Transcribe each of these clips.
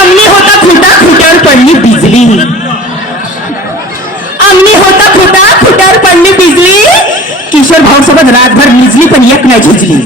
अंगणी होता खुटा खुट्यावर पडली बिजली अंगणी होता खुटा खुट्यावर पडली बिजली किशोर भाऊ सोबत रातभर निजली पण एक नाही झिजली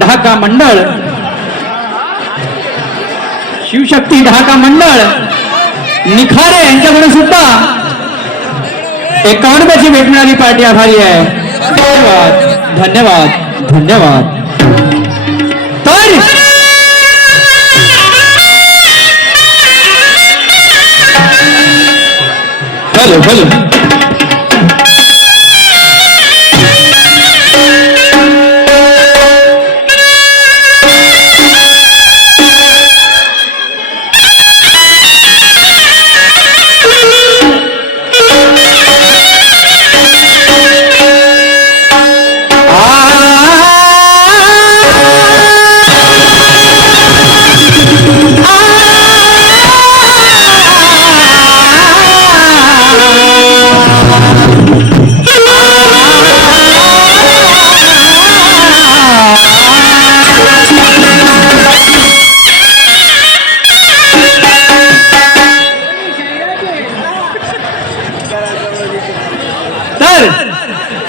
ढाका मंडळ शिवशक्ती ढाका मंडळ निखारे यांच्याकडे सुद्धा 51ची भेट मिळाली पार्टी आभारी आहे. धन्यवाद धन्यवाद धन्यवाद. तर बोलो बोलो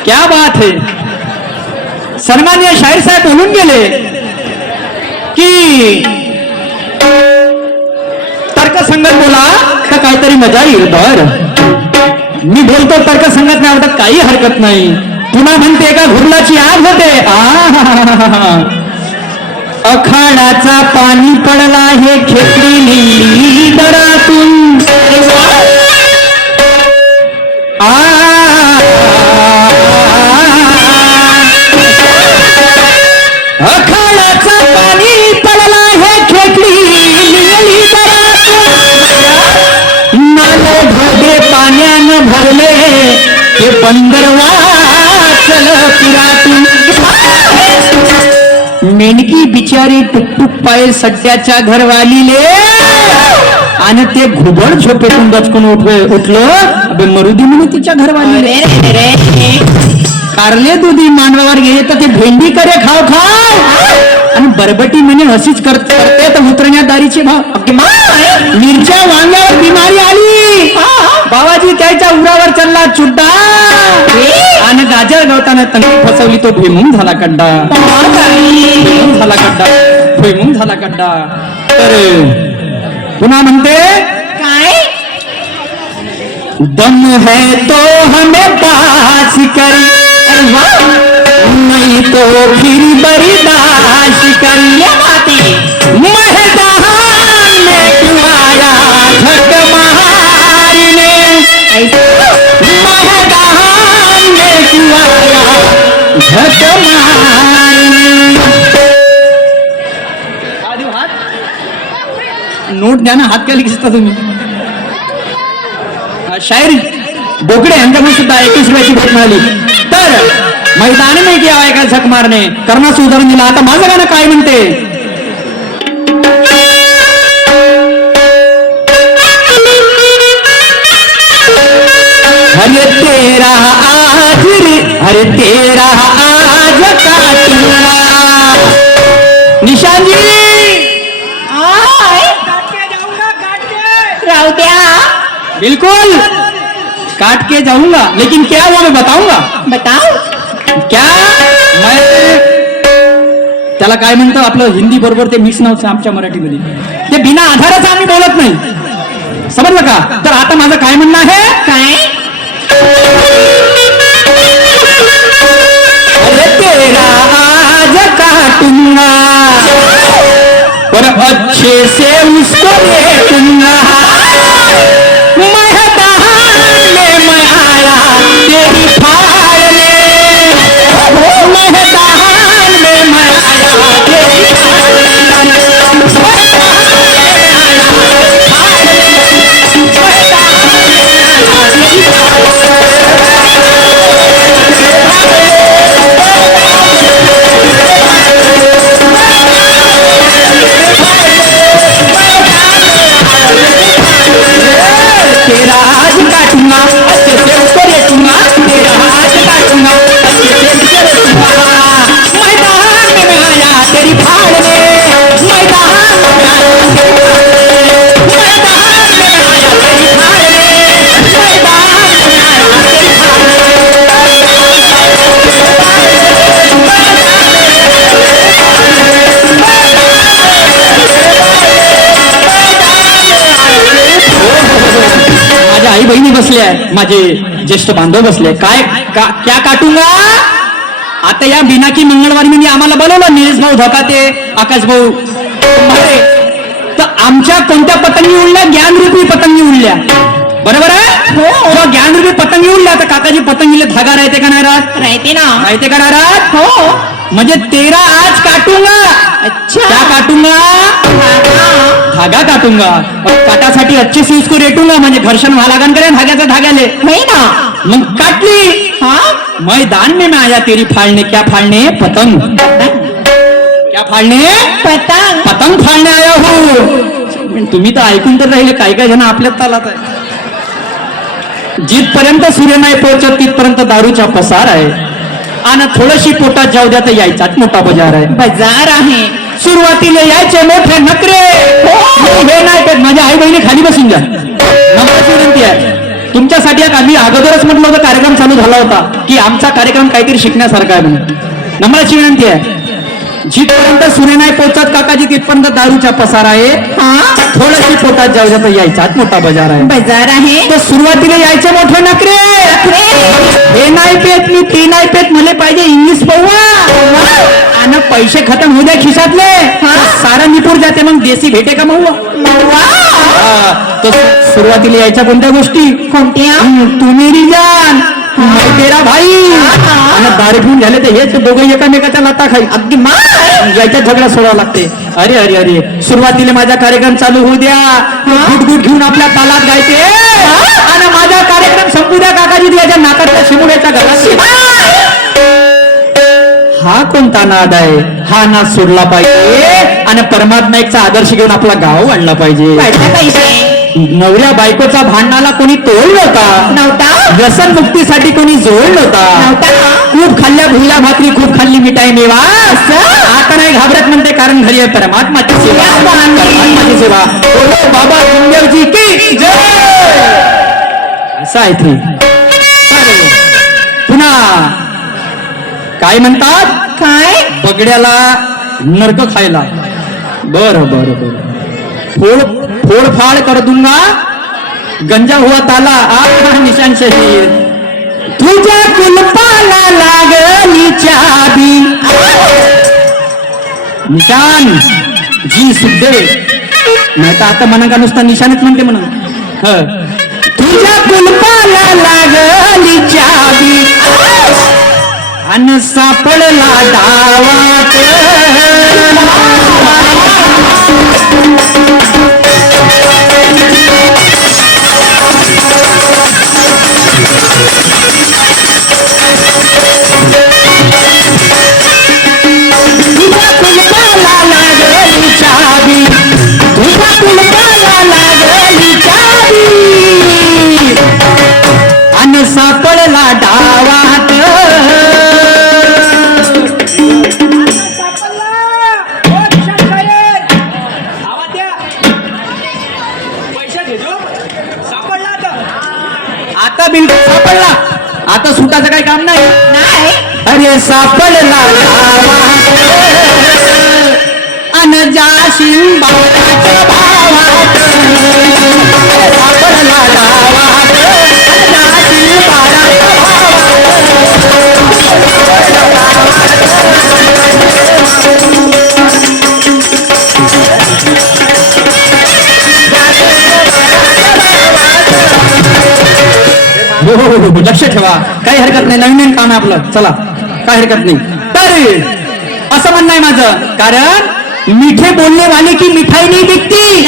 क्या बात है. सन्मान्य शाहीर साहेब बोलून गेले की तर्कसंगत बोला तर काहीतरी मजा येईल. बर मी बोलतो तर्कसंगत नाही आवडत काही हरकत नाही. पुन्हा म्हणते का घुरलाची आग होते. अखाडाचा पाणी पडला हे खेकडी दरातून. अखाडाचा पाणी पडला हे खेकडी नाले ढोगे पाण्यानं भरले हे बंदरवा चल पिरातून. मेंढकी बिचारी टुकटुक पाय सट्ट्याच्या घरवालीले आणि ते घुबड झोपेतून दचकून उठलं. मरुदी म्हणून तिच्या घरवालीले कारले दुधी मांडवावर गेले तर ते भेंडी करे खाव खाव आणि बरबटी म्हणे हसीच करते तर उतरण्यात दारीचे भाव. मिरच्या वांग्यावर बिमारी आली. बाबाजी त्याच्या उरावर चालला चुड्डा आणि गाजर गवताना तंगी फसवली तो भुईमुंग झाला कडा. भुईमुंग झाला कडा. भुईमुंग झाला कडा. तर पुन्हा म्हणते काय दम है तो हमें पास कर नहीं तो फिर बर्दाश्त कर. मैदान में क्यों आया झक मारने. मैदान में क्यों आया झक मारने. नोट द्या ना. हात काय लिखता तुम्ही. शायरी बोकडे यांच्याकडून सुद्धा 21 रुपयाची भेट मिळाली. तर मैदान में क्या आहे का झक मारणे कर्णाचं उदाहरण दिलं. आता माझं गाणं काय म्हणते. हरे तेरा आज रे हरे तेरा आज काटूंगा. निशान जी राहू द्या. बिल्कुल काट के जाऊंगा लेकिन क्या हुआ मैं बताऊंगा. बताओ क्या मैं त्याला काय म्हणतो आपलं हिंदी बरोबर ते मिक्स नव्हतं आमच्या मराठीमध्ये. ते बिना आधाराचं आम्ही बोलत नाही. समजलं का. तर आता माझं काय म्हणणं आहे. काय अरे तेरा आज काटूंगा पर अच्छे से उसको देखूंगा. तेरी फाड़ ले मैदान में मैं आया तेरी तेरा आज काटूंगा अच्छे से उसको देखूंगा. तेरा आज काटूंगा अच्छे से उसको देखूंगा. मैदान में मैं आया तेरी फाड़ ले. मैदान में मैं आया तेरी फाड़ ले. मैदान में मैं आया तेरी फाड़ ले. मैदान में मैं आया तेरी फाड़ ले. माझ्या आई बहिणी बसल्या माझे ज्येष्ठ बांधव बसले. काय क्या काटूंगा. आता या बिनाकी मंगळवारी म्हणजे आम्हाला बोलवलं. निलेश भाऊ धकाते आकाश भाऊ तर आमच्या कोणत्या पतंगी उडल्या. ज्ञानरूपी पतंगी उडल्या. बरोबर आहे हो. जेव्हा ज्ञान रूपी पतंग येऊन आता काकाजी पतंगीले धागा राहते का नाही राहत राहते ना राहते का नाही राहत हो म्हणजे 13 आज काटूंगा अच्छा क्या काटूंगा धागा काटूंगा और काटासाठी अच्छे से उसको रेटूंगा म्हणजे घर्षण व्हा लागन करे धाग्याचा धाग्याले नाही ना मग काटली हा मैदान में मैं आया तेरी फाड़ने क्या फाड़ने पतंग क्या फाड़ने पतंग पतंग फाड़ने आया हो तुम्ही तर ऐकून तर राहिले काही काही जण आपल्यात तालात आहे जिथपर्यंत सूर्य नाही पोहोचत तिथपर्यंत दारूचा पसार आहे आणि थोडीशी पोटात जाऊ द्या तर यायचाच मोठा बाजार आहे बाजार आहे सुरुवातीला यायचे मोठे नकरे हे नाही पेत माझ्या आई बहिणी खाली बसून द्या नम्राची विनंती आहे तुमच्यासाठी एक आम्ही अगोदरच म्हटलं होतं कार्यक्रम चालू झाला होता की आमचा कार्यक्रम काहीतरी शिकण्यासारखा आहे म्हणून नम्राची विनंती आहे जिथपर्यंत सूर्य नाही पोहोचत काकाजी तिथपर्यंत दारूचा पसार आहे हा थोडीशी पोटात जाऊ द्या तर यायचाच मोठा बाजार आहे बाजार आहे तर सुरुवातीला यायचे मोठे नकरे हे नाही पेत मी ते नाही पेत मला पाहिजे इंग्लिश पौवा आणि पैसे खतम होऊ द्या खिशातले सारं निपूर जाते मग देशी भेटे का मग तर सुरुवातीला यायच्या कोणत्या गोष्टी कोणत्या तू मेरी जान मैं तेरा भाई आणि दारू पिऊन झाले तर हेच दोघं एकामेकाच्या लाता खाई अगदी मार याच्यात झगडा सोडावा लागते अरे अरे अरे सुरुवातीला माझा कार्यक्रम चालू होऊ द्या गुटगुट घेऊन आपल्या तालात गायते आणि माझा कार्यक्रम संपू द्या काकाजी याच्या नाकातल्या शिमुड्याच्या घरात हा कोणता नाद आहे हा नाद सोडला पाहिजे आणि परमात्मा एकचा आदर्श घेऊन आपला गाव आणला पाहिजे वाटलं पाहिजे नवऱ्या बायकोचा भांडणाला कोणी तोल नव्हता नव्हता व्यसन मुक्तीसाठी कोणी जोड नव्हता नव्हता खूप खाल्ल्या भुईला भाकरी खूप खाल्ली मिठाई मेवा आता नाही घाबरत म्हणते कारण घरी आहे परमात्माची सेवा परमात्माची सेवा बोलो बाबा गुंदेवजी की जय असं आहे ते अरे, पुन्हा काय म्हणतात काय बगड्याला नरक खायला बरं बरं बरं फोडफाड़ कर दूंगा गंजा हुआ ताला आप निशान शहीद तुझ्या कुलपाला लागली चाबी निशान जी सुद्दे नाही तर आता म्हणा का नुसता निशाणच म्हणते म्हणून तुझ्या कुलपाला लागली चाबी अन सापडला डावात अन सापडला डावात आता बिलकुल सापडला आता सुटाचं काही काम नाही नाही अरे सापडला अन जाशील बाळाच्या भावात सापडला डावात जाशील बाळाच्या हो लक्ष ठेवा काही हरकत नाही नवीन नवीन काम आहे आपलं चला काय हरकत नाही तर असं म्हणणं आहे माझं कारण मीठे बोलने वाले की मिठाई नहीं बिकती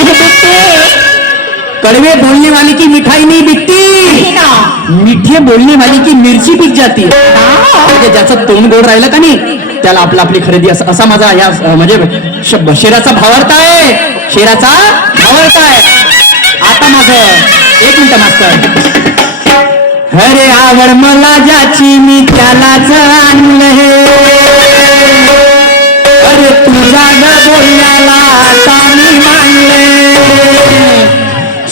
कड़वे बोलने वाले की मिठाई नहीं बिकती मीठे बोलने वाली की मिरची बिक जाती म्हणजे ज्याचं तोंड गोड राहिलं का नाही त्याला आपली खरेदी असा माझा या म्हणजे शेराचा भावार्थ आहे शेराचा भावार्थ आहे आता माझं एक मिनिट मास्तर अरे आवड मला ज्याची मी त्यालाच आणले अरे तुझ्या ग बोलण्याला आता मी मानले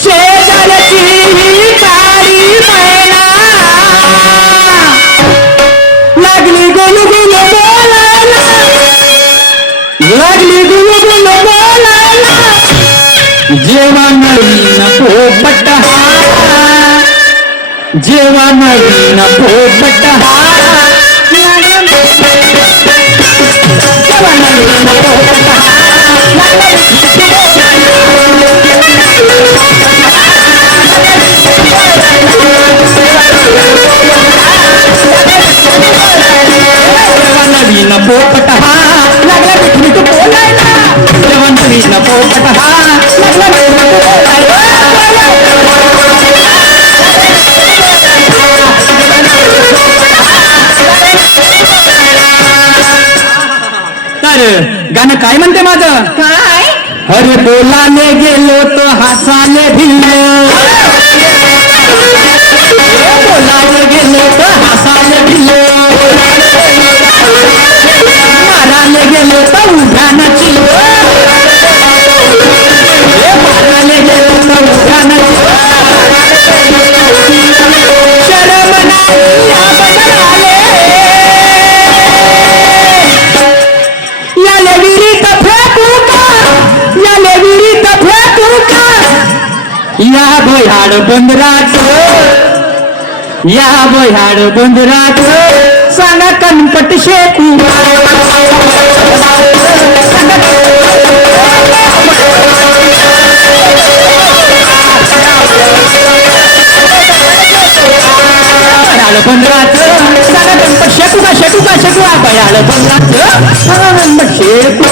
शेजारची ही काळी मैना लागली गुलगुल बोलायला लागली गुलगुल बोलायला जेव्हा नवीन पोपट जेव्हा नवीन पोपट जेव्हा नवीन पोपट तर गाणं काय म्हणते माझं? काय अरे बोलाने गेलो तो हसाने भिल्लो, बोलाने गेलो तो हसाने भिल्लो, माराने गेलो तो उठाना चिल्लो, माराने गेलो तो उठाना चिल्लो, शरम नाही आले याले विहिरीत फेकू का, याले विहिरीत फेकू का, या भयाड बंदरात, या भयाड बंदरात सांगा कणपट शेकू भयाड बंदरात सांगा कणपट शेकू का, शेकू का, शेकू का, भयाड बंदरात सांगा कणपट शेकू.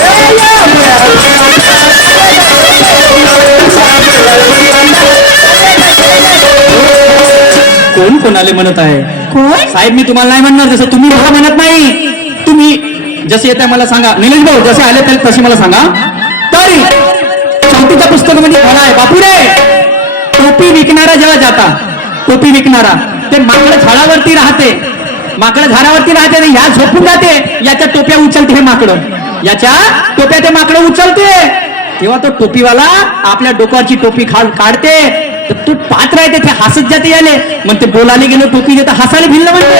कोण कोणाले म्हणत आहे? कोण साहेब मी तुम्हाला नाही म्हणणार, जसं तुम्ही मला म्हणत नाही. तुम्ही जसे येत आहे मला सांगा. निलेश भाऊ जसे आले तसे मला सांगा. तरी चौथीच्या पुस्तकामध्ये खरा आहे बापू रे, टोपी विकणारा जेव्हा जाता, टोपी विकणारा ते माकड झाडावरती राहते, माकड झाडावरती राहते आणि ह्या झोपून जाते, याच्या टोप्या उचलते हे माकड, याच्या टोप्या ते माकड उचलते. तेव्हा तो टोपीवाला आपल्या डोक्याची टोपी काढते, तर तो पात्र आहे ते हसत जाते याले म्हणते, बोलायला गेलो टोपी देता हसायला भिल्ल म्हणते,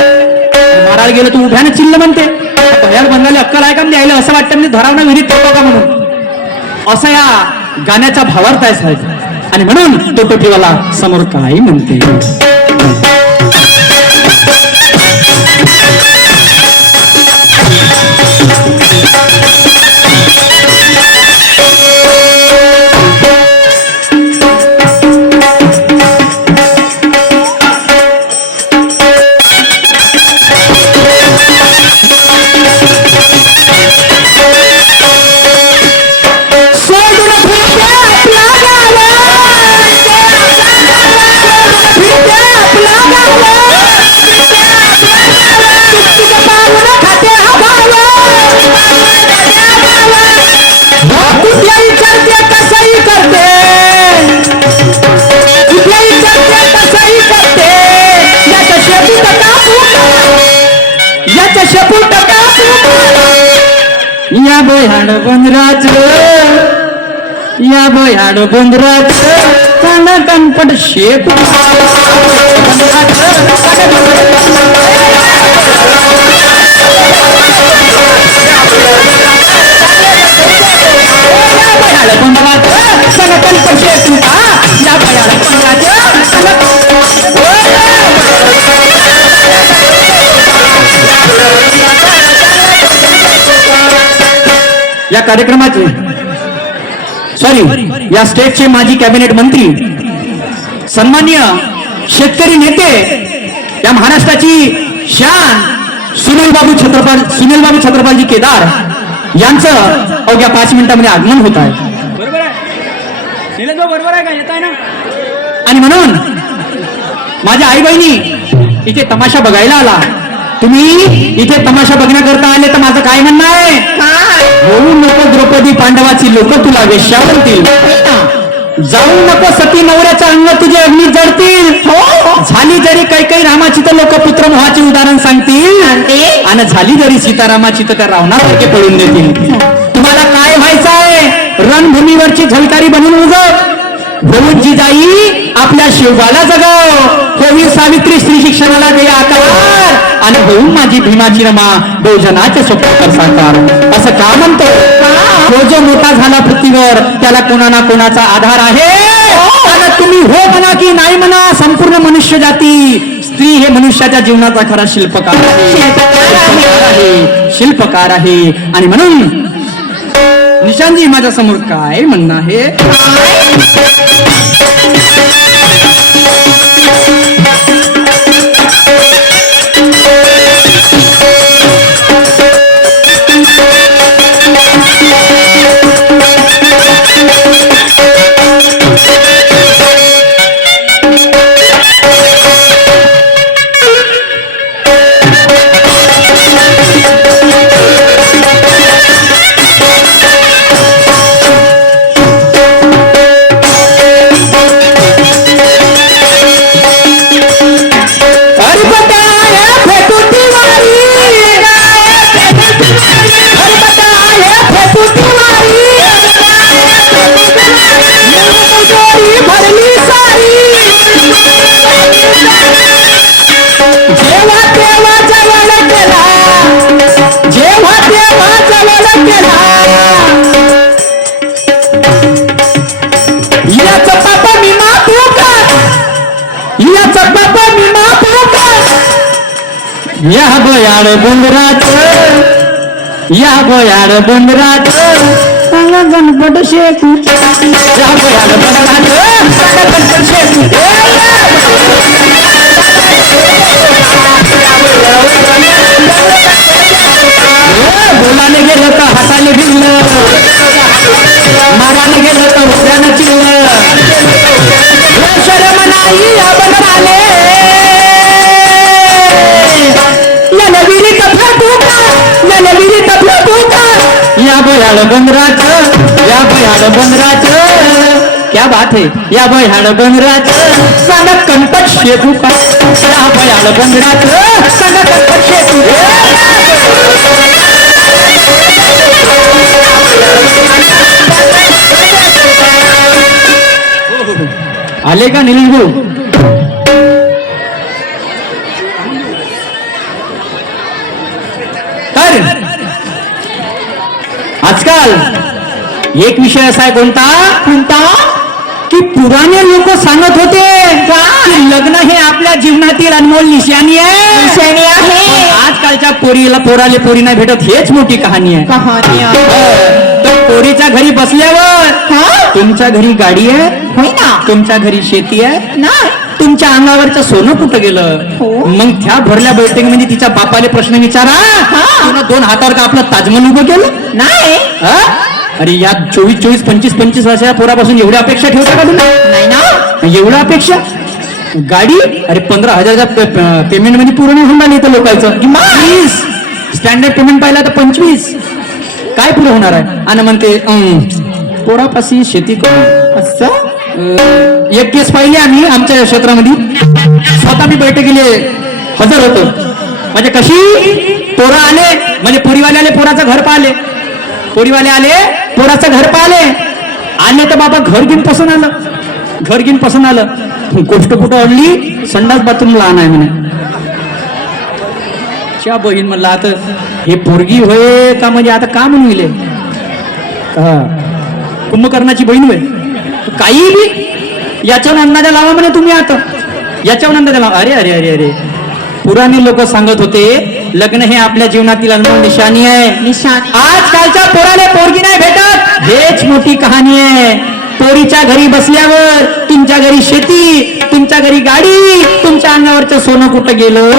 मारायला गेलो तो उभ्याने चिल्ल म्हणते. भयाला बंगाली अक्कल आहे का द्यायला असं वाटतं म्हणजे धरावणं विहिरीत ठेवतो का म्हणून. असं या गाण्याचा भावार्थ आहे साहेब. आणि म्हणून तो टोपीवाला समोर काय म्हणते. या भयाड बंदराच, या भयाड बंदराच काना कणपट शेक या कार्यक्रमाचे या स्टेटचे माजी कॅबिनेट मंत्री, सन्माननीय शेतकरी नेते, या महाराष्ट्राची शान सुनीलबाबू छत्रपती केदार यांचं अवघ्या 5 मिनिटांमध्ये आगमन होत आहे. बरोबर आहे निलेश भाऊ, बरोबर आहे का? येत आहे ना? आणि म्हणून माझ्या आई बहिणी इथे तमाशा बघायला आला, तुम्ही इथे तमाशा बघण्याकरता आले तर माझं काय म्हणणं आहे? होऊ नको द्रौपदी पांडवाची लोक तुला वेश्या म्हणतील, जाऊ नको सती नवऱ्याचा अंग तुझे अग्नी जळतील, झाली जरी काही रामाची तर लोक पुत्र मोहाचे उदाहरण सांगतील, आणि झाली जरी सीतारामाची तर त्या रावणासारखे पळून देतील. तुम्हाला काय व्हायचं आहे? रणभूमीवरची झलकारी बनून उगव, होऊन जिजाई आपल्या शिवबाला जगाव, होईल सावित्री स्त्री शिक्षणाला दे आकार, आणि होऊन माझी भीमाची रमा बहुजनाचे स्वप्न साकार. असं का म्हणतो? तो जो मोठा झाला पृथ्वीवर त्याला कोणा ना कोणाचा आधार आहे. आणि तुम्ही हो म्हणा की नाही म्हणा, संपूर्ण मनुष्य जाती स्त्री हे मनुष्याच्या जीवनाचा खरा शिल्पकार आहे, शिल्पकार आहे. आणि म्हणून निशांजी माझ्या समोर काय म्हणणं आहे? याचं पाप मी माफू का, याचं पाप मी माफू का. या बयाड डोंगरात, या बयाड डोंगरात सांगा गणपत शेकू, या बयाड डोंगरात सांगा गणपत शेकू. बोलाने गेलं तर हाताने भिल्लं, माराने गेलं तर उद्यानं चिल्लं. शरम नाही या बंगराले, या नवीन तपला तू का, या नवीन तपला तू का. या बयाड बंगरात, या बयाड बंगरात क्या बात है. या बयाड बंगरात सांगा कणपत शेकू का, या बयाड बंगरात सांगा कणपत शेकू. आले का निलेश भाऊ. तर आजकाल एक विषय असा आहे कोणता कोणता की पुराणे लोक सांगत होते की लग्न हे आपल्या जीवनातील अनमोल निशाणी आहे. आजकालच्या पोराले पोरी नाही भेटत हेच मोठी कहाणी आहे. तर पोरीच्या घरी बसल्यावर तुमच्या घरी गाडी आहे होय ना, तुमच्या घरी शेती आहे ना, तुमच्या अंगावरचं सोनं कुठं गेलं. मग त्या भरल्या बैठकीमध्ये तिच्या बापाले प्रश्न विचारा, तुला 2 हातावर का आपलं ताजमहल उभं केलं नाही. अरे या 24, 25 वर्षाच्या पोरापासून एवढ्या अपेक्षा ठेवता का तुम्ही. नाही ना, एवढ्या अपेक्षा. गाडी अरे 15,000च्या पेमेंट मध्ये पूर्ण होऊन आली तर लोकांचं 20 स्टँडर्ड पेमेंट पाहिला तर 25 काय पुढे होणार आहे. आणि म्हणते पोरापाशी शेती करू असं. एक केस पाहिली आम्ही आमच्या क्षेत्रामध्ये, स्वतः मी बैठकीले हजर होतो. म्हणजे कशी पोरं आले म्हणजे पोरीवाले आले, पोराचं घर पाहिले, पोरीवाले आले पोराचं घर पाहिले, आले तर बाबा घर घेऊन पसंत आलं, घर घेऊन पसंत आलं. गोष्ट कुठं अडली, संडास बाथरूम लहान आहे म्हणे. च्या बहीण म्हणला आता हे पोरगी होय का, म्हणजे आता का म्हणून इले कुंभकर्णाची बहीण होय, काही बी याच्यावर अंदाजा लावा म्हणे तुम्ही, आता याच्यावर अंदाजा लावा. अरे अरे अरे अरे पुराणी लोक सांगत होते लग्न हे आपल्या जीवनातील अनमोल निशाणी आहे. आजकालच्या पोराले पोरगी नाही भेटत हेच मोठी कहाणी आहे. पोरीच्या घरी बसल्यावर तुमच्या घरी शेती, तुमच्या घरी गाडी, तुमच्या अंगावरचं सोनं कुठं गेलं.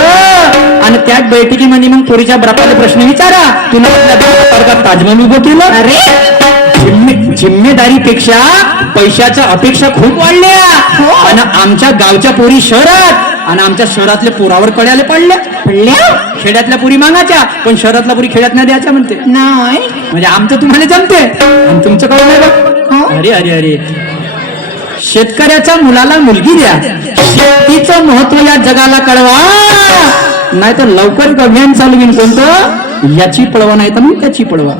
आणि त्याच बैठकीमध्ये मग पोरीच्या बापाला प्रश्न विचारा, तुला आपल्या ताजमहल उभं केलं. अरे जिम्मेदारीपेक्षा पैशाच्या अपेक्षा खूप वाढल्या. आणि आमच्या गावच्या पोरी शहरात आणि आमच्या शहरातल्या पोरावर कळ्याला पडल्या. खेड्यातल्या पुरी मागायच्या पण शहरातल्या पुरी खेड्यात नाही द्यायच्या म्हणते. नाही म्हणजे आमचं तुम्हाला जमते आणि तुमचं कळलं नाही बघ. अरे अरे अरे शेतकऱ्याच्या मुलाला मुलगी द्या, शेतीचं महत्व या जगाला कळवा, नाही तर लवकर अभियान चालू होईल कोणतं, याची पळवा नाही तर मग त्याची पळवा,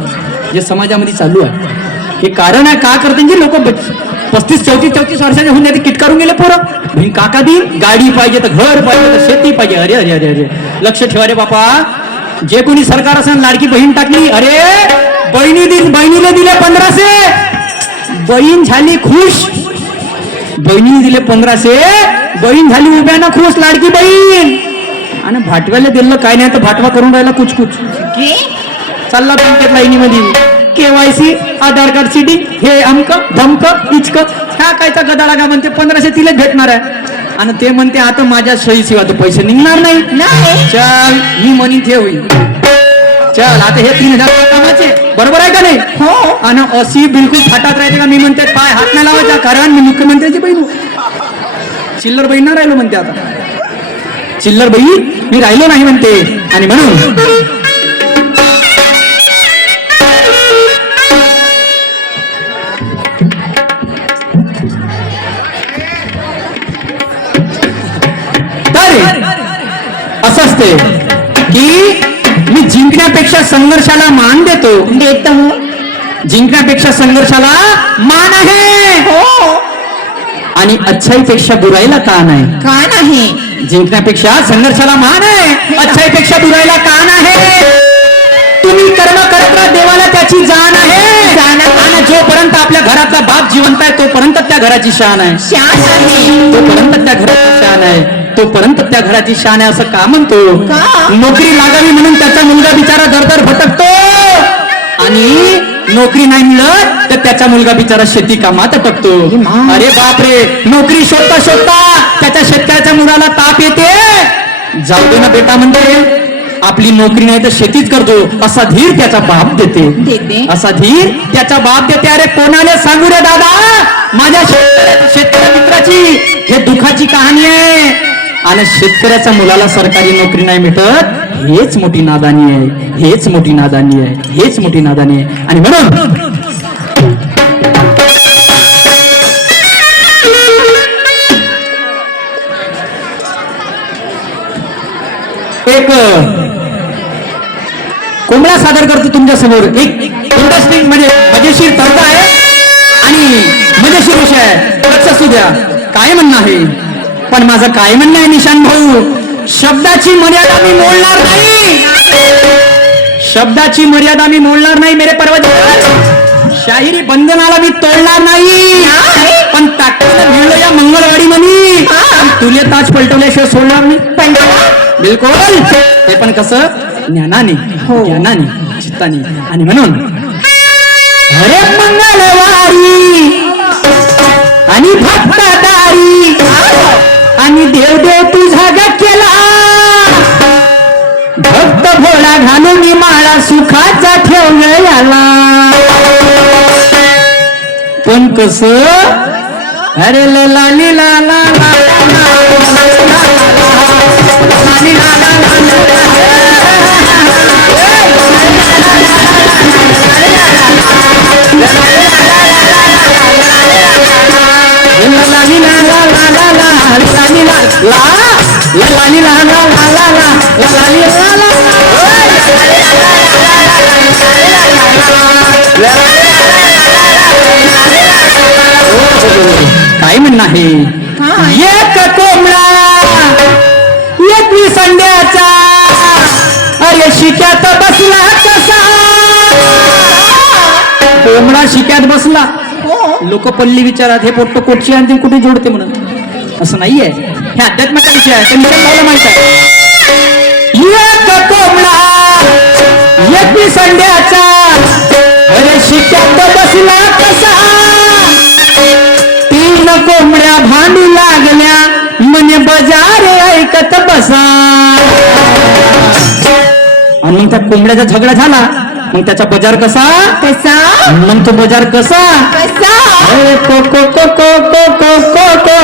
जे समाजामध्ये चालू आहे. हे कारण आहे का करते लोक 35-34 वर्षाचे होऊन जाते किटकारून गेले पोरं. काका दी गाडी पाहिजे तर घर पाहिजे तर शेती पाहिजे. अरे अरे अरे अरे लक्ष ठेवा रे बापा. जे कोणी सरकार असं लाडकी बहीण टाकली, अरे बहिणीला दिले 1500, बहीण झाली खुश. बहिणीने दिले 1500, बहीण झाली उभ्यानं खुश लाडकी बहीण. आणि भाटव्याला दिलं काय नाही तर भाटवा करून राहिला कुछ चालला बँकेत लाईनीमध्ये. KYC आधार कार्ड सीडिंग हे अमक धमक इचक ह्या कायचा गदाळा का म्हणते 1500 तिला भेटणार आहे. आणि ते म्हणते आता माझ्या सही शिवाय तो पैसे निघणार नाही. चल मी म्हणीन ते होईल. चल आता हे 3000 कामाचे बरोबर आहे का नाही. हो. आणि अशी बिलकुल फाटात राहते का. मी म्हणते पाय हात नाही लावायचा कारण मी मुख्यमंत्र्याची बहीण चिल्लर बहीण ना राहिलो म्हणते. आता चिल्लर बहीण मी राहिलो नाही म्हणते. आणि म्हणून असं असते की मी जिंकण्यापेक्षा संघर्षाला मान देतो. जिंकण्यापेक्षा संघर्षाला मान आहे. हो. आणि अच्छाईपेक्षा बुराईला का नाही. का नाही. जिंकण्यापेक्षा संघर्षाला मान आहे, अच्छाईपेक्षा बुराईला का नाही. तुम्ही कर्म करत राहा, देवाला त्याची जाण आहे. आणि जोपर्यंत आपल्या घरातला बाप जिवंत आहे तोपर्यंत त्या घराची शान आहे. शान आहे. तोपर्यंत त्या घराची शान आहे. तोपर्यंत त्या घराची शान आहे असं का म्हणतो? का? नोकरी लागावी म्हणून त्याचा मुलगा बिचारा दरदर भटकतो आणि नोकरी नाही मिळत तर त्याचा मुलगा बिचारा शेती कामात अटकतो. अरे बापरे, नोकरी शोधता शोधता त्याच्या शेतकऱ्याच्या मुलाला ताप येते. जाऊ दे ना बेटा म्हणते, आपली नोकरी नाही तर शेतीच करतो असा धीर त्याचा बाप देते. असा धीर त्याचा बाप देते. अरे कोणाला सांगू रे दादा, माझ्या शेतकरी मित्राची हे दुःखाची कहाणी आहे. आणि शेतकऱ्याच्या मुलाला सरकारी नोकरी नाही भेटत, हेच मोठी नादानी आहे. हेच मोठी नादानी आहे. हेच मोठी नादानी आहे. आणि म्हणून एक कोंबडा सादर करतो तुमच्या समोर. एक इंटरेस्टिंग म्हणजे मजेशीर तर्क आहे आणि मजेशीर विषय आहे. लक्ष असू द्या काय म्हणणं आहे. पण माझं काय म्हणणं आहे निशांत भाऊ, शब्दाची मर्यादा मी मोडणार नाही. शब्दाची मर्यादा मी मोडणार नाही मेरे पर्वत. शाहिरी बंधनाला मी तोडणार नाही. पण ताकदीनं भिडलो या मंगळवाडी म्हणी तुले ताज पलटवल्याशिवाय सोडणार नाही. बिलकुल. ते पण कसं ज्ञानाने, ज्ञानाने, चित्ताने. आणि म्हणून अरे मंगळवारी आणि भक्तादारी आणि देव देव तुझा ग केला, भक्त भोळा घालून माळा सुखाचा ठेवलं याला. पण कस अरे लाली लाला काय म्हणणं आहे. एक कोंबडा एक संध्याचा अरे शिक्यात बसला कसा. कोंबडा शिक्यात बसला. लोक पल्ली विचारात हे पोट्ट कोटची आणि ते कुठे जोडते म्हणून. असं नाहीये, हे अध्यात्माचा विषय आहे. ते मला माहित आहे. एक कोंबडा एक संध्याचा अरे शिक्यात बसला कसा. तीन कोंबड्या भांडू लागल्या म्हणे बजार ऐकत बसा. आणि मग त्या कोंबड्याचा झगडा झाला. मग त्याचा बजार कसा कसा. मग तो बजार कसा कसा. को को को को को को को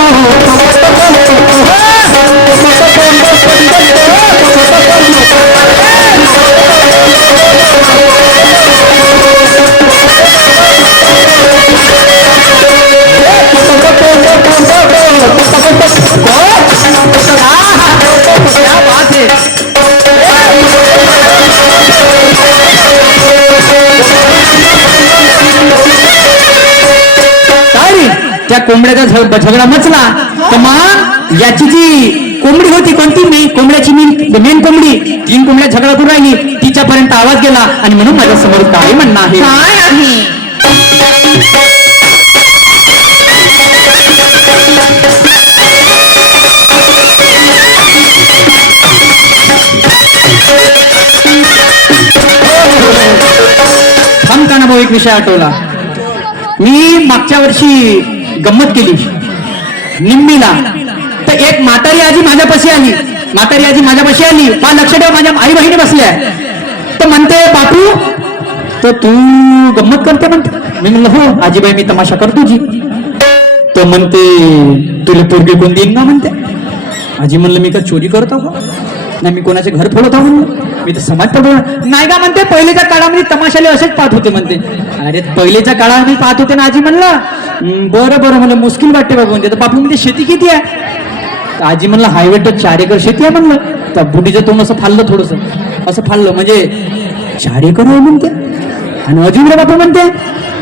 क्या बात है. त्या कोंबड्याचा झगडा मचला तर मग याची जी कोंबडी होती कोणती कोंबड्याची मेन कोंबडी 3 कोंबड्या झगडा करून राहिली तिच्यापर्यंत आवाज गेला. आणि म्हणून माझ्या समोर काय म्हणणं आहे. काय आहे. थांबताना भाऊ एक विषय आठवला. मी मागच्या वर्षी गंमत केली निम्मीला. तर एक म्हातारी आजी माझ्यापाशी आली. म्हातारी आजी माझ्यापाशी आली. पहा लक्ष ठेवा, माझ्या आई बहिणी बसल्या. तर म्हणते बापू तर तू गंमत करते म्हणते. मी म्हणलं हो आजीबाई मी तमाशा करतो जी. तो म्हणते तुला पोरगी कोण देईन ना म्हणते. आजी म्हणलं मी का चोरी करतो का. नाही मी कोणाचे घर फोडत आहो म्हणलं. मी तर समाज पडलो नाही का म्हणते. पहिलेच्या काळामध्ये तमाशाले असेच पाहत होते म्हणते. अरे पहिलेच्या काळामध्ये पाहत होते ना आजी म्हणलं. बरं बरं म्हणलं मुश्किल वाटते बाबू म्हणते. तर बापू म्हणजे शेती किती आहे. तर आजी म्हणलं हायवे तर 4 एकर शेती आहे म्हणलं. तर बुढीचं तोंड असं फाललं थोडस असं फाललं म्हणजे 4 एकर आहे म्हणते. आणि अजून रे बापू म्हणते.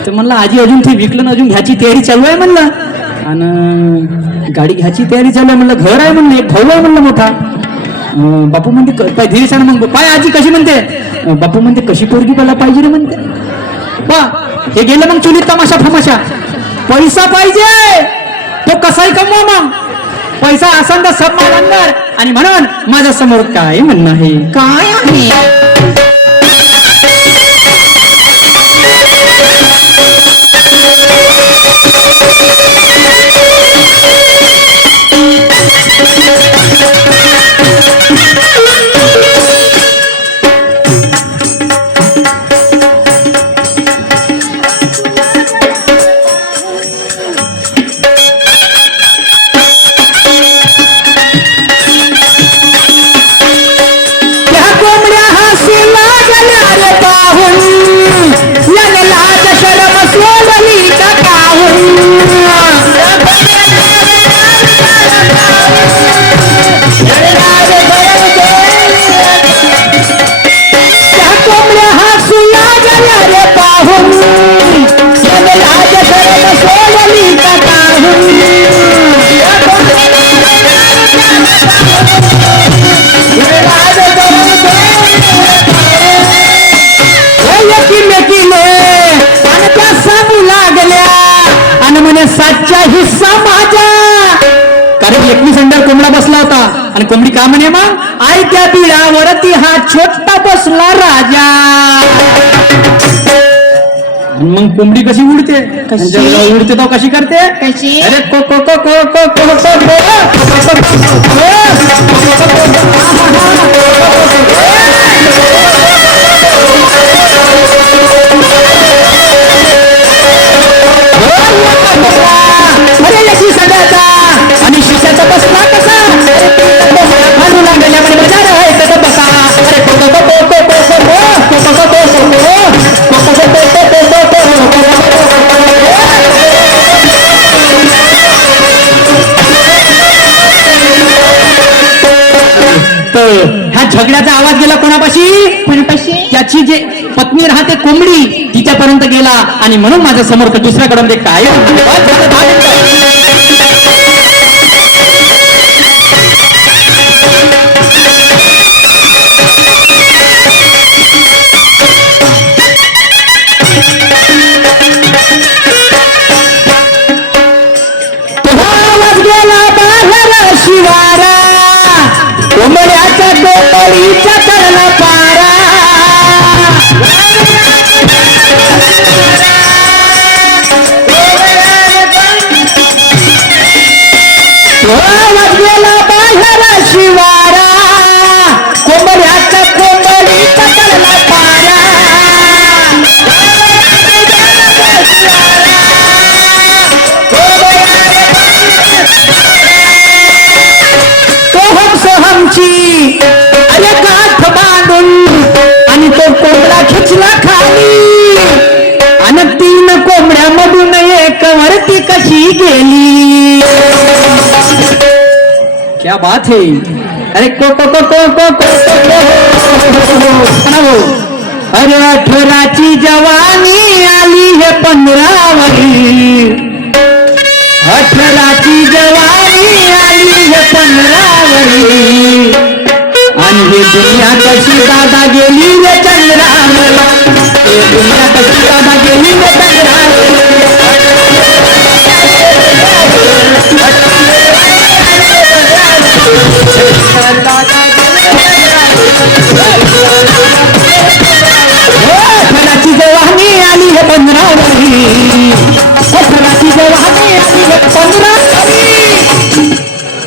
तर म्हणलं आजी अजून ते विकलं अजून घ्यायची तयारी चालू आहे म्हणलं. आणि गाडी घ्यायची तयारी चालू आहे म्हणलं. घर आहे म्हणलं. एक भाऊ आहे म्हणलं मोठा. बापू म्हणते पाय धीरे सांग मग पाय आजी कशी म्हणते बापू म्हणते कशी पोरगी मला पाहिजे रे म्हणते बा हे गेलं मग चुलीत तमाशा फमाशा पैसा पाहिजे तो कसाही कमवा मग पैसा असाल तर सब माल आणणार आणि म्हणून माझ्या समोर काय म्हणणं आहे काय आहे सातच्या हिस्सा माझा कारण एकवीस अंडर कोंबडा बसला होता आणि कोंबडी का म्हणे मग आई त्या बिळावरती हा छोटा बसला राजा मग कोंबडी कशी उडते उडते तो कशी करते कशी अरे को को को को को को आणि शिष्याचा बसला कसा बाजूला गेल्यामध्ये बजार आहे तसं बसा तर ह्या झगड्याचा आवाज गेला कोणापाशी त्याची जे पत्नी राहते कोंबडी तिच्यापर्यंत गेला आणि म्हणून माझ्या समोर दुसऱ्याकडून ते काय शिवारा कोंबड्याच्या डोळीच्या तळला पारा गेला बाहेर शिवारा कोंबड्याच्या कोंबडीच्या तळला पारा सोहमची अरे गाठ बांधून आणि तो कोंबडा खिचला खाली आणि 3 कोंबड्यामधून एक वरती कशी गेली क्या बात है अरे को को को को को को अरे 18ची जवानी आली हे 15वरी 18ची जवानी आली हे 15वरी आणि हे दुनिया कशी दादा गेली रे चंद्रावला हे दुनिया कशी दादा गेली रे चंद्रावला खराची जवानी आली हे 15वरी खराची जवानी आली हे 15वरी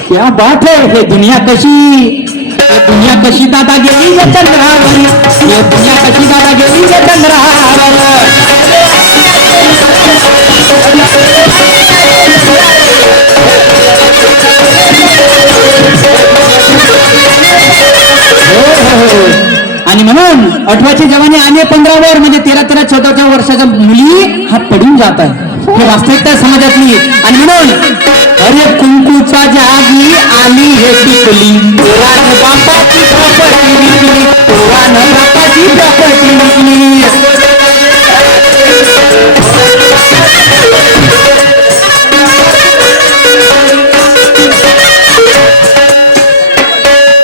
क्या बात है हे दुनिया कशी दादा गेली हे चंद्रावरी हे दुनिया कशी दादा गेली हे चंद्रावरी आणि म्हणून 18ची जवानी आली 15वर म्हणजे 13-14 वर्षाच्या मुली हा पडून जात आहे हे वास्तविकता समाजातली आणि म्हणून अरे कुंकूचा जागी आली हे टिकली बापाची प्रॉपर्टी विकली बापाची प्रॉपर्टी विकली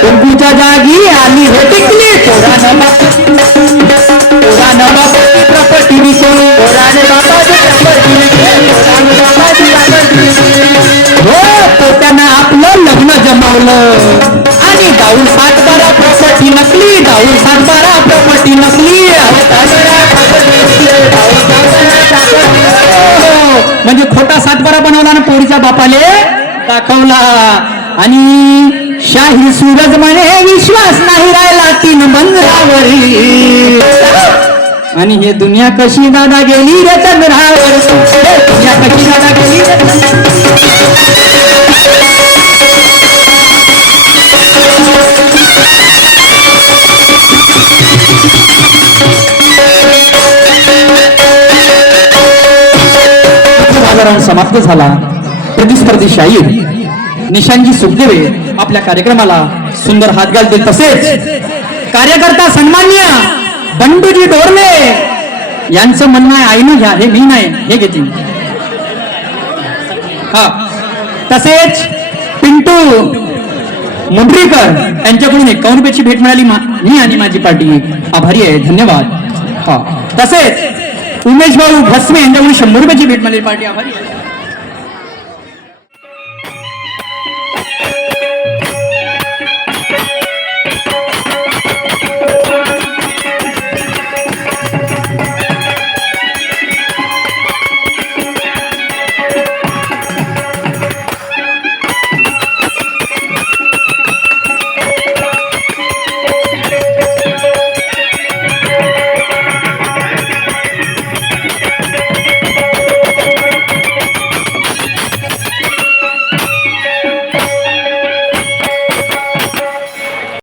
कुंकूचा प्रॉपर्टी विकून हो पोत्यानं आपलं लग्न जमवलं आणि दाऊल 7-12 प्रॉपर्टी नकली दाऊल 7-12 प्रॉपर्टी नकली म्हणजे खोटा 7-12 बनवला आणि पोरीच्या बापाले दाखवला आणि शाही सूरज म्हणे विश्वास नाही राहिला 3 बंगरावरी आणि हे दुनिया कशी दादा गेली रे चंद्रावर हे दुनिया कशी दादा गेली रे समाप्त झाला. प्रतिस्पर्धी शाहीर निशांजी सुखदेवे आपल्या कार्यक्रमाला सुंदर हात घालतील. तसेच कार्यकर्ता सन्मान्य बंडूजी डोरले यांचं म्हणणं आहे आईनं घ्या हे मी नाही हे घेतील. हा तसेच पिंटू मुंडरीकर यांच्याकडून 51 रुपयाची भेट मिळाली. मी आणि माझी पार्टी आभारी आहे. धन्यवाद. हा तसेच उमेश भाऊ भस्मे यांच्याकडून 100 रुपयाची भेट मिळाली. पार्टी आभारी आहे.